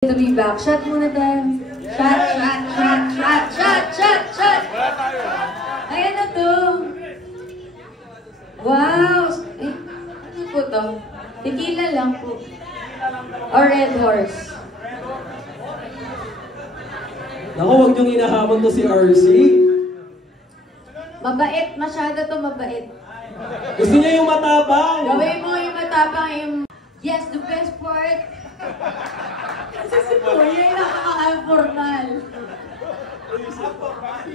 To be back. Shot muna tayo. Shot. Ayan na to. Wow. Eh, ano po to? Tequila lang po. Or Red Horse. Naku, huwag niyong inahamon to si RC. Mabait. Masyado to mabait. Gusto niya yung matapang. Gawin mo yung matapang yung... Yes, the best part. Kasi si Kuya yung nakaka-formal.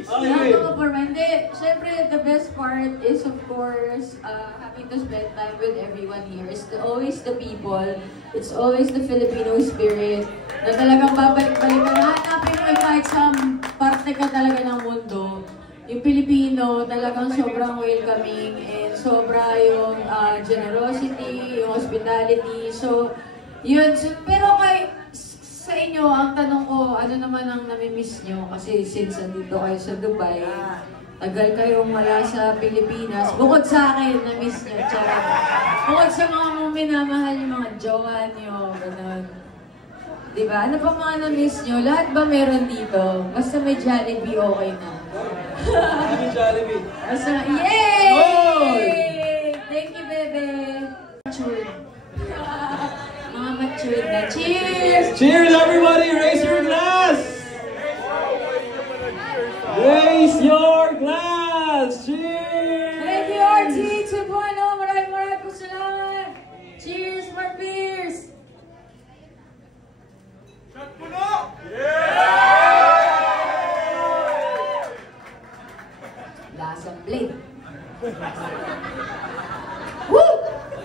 Nakaka-formal. Hindi, syempre, the best part is, of course, having to spend time with everyone here. It's always the people. It's always the Filipino spirit na talagang babalik-balikan. Hanapin mo kahit sa parte ka talaga ng mundo. Yung Pilipino, talagang sobrang welcoming and sobra yung generosity, yung hospitality. So, yun. So, pero sa inyo, ang tanong ko, ano naman ang namimiss nyo? Kasi since andito kayo sa Dubai, tagal kayong wala sa Pilipinas. Bukod sa akin, namiss nyo. Charot. Bukod sa mga minamahal yung mga jowa nyo, ganun. Diba? Ano pa mga namiss nyo? Lahat ba meron dito? Basta may Jollibee, okay na. May Jollibee. Basta, yay! Goal! Thank you, bebe. Mga matured na. Cheers! Cheers, everybody! Raise your glass! Raise your glass! Cheers! Thank you, RT 2.0. Maraming po salamat. Cheers, more beers! Shot puno! Lasang blade. Woo!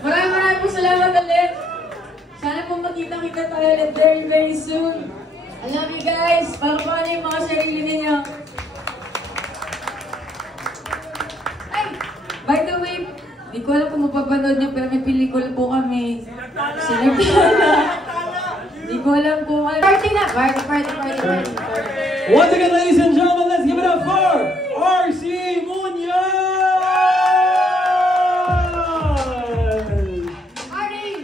Maraming po salamat ulit. Sana po makita-kita tayo ulit very, very soon. I love you guys. Palakpakan niyo yung mga sarili ninyo. Ay! By the way, di ko alam kung mapapanood niyo pero may pelikula po kami. Sinagtala. Di ko alam kung ano. Party na! Party. Once again, ladies and gentlemen, let's give it up for RC Munoz!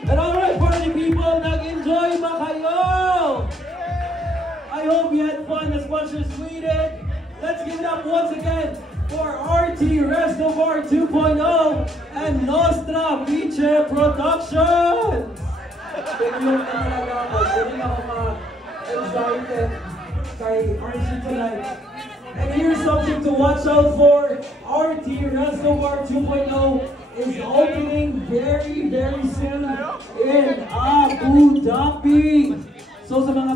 And alright, party people, nag-enjoy ba kayo? I hope you had fun as much as we did. Let's give it up once again for RT Restobar 2.0 and Nostra Vice Productions! Thank you talaga ako. Hindi ako ma-excited kay RC tonight. And here's something to watch out for. RT Restobar 2.0 is opening very, very soon in Abu Dhabi. So sa mga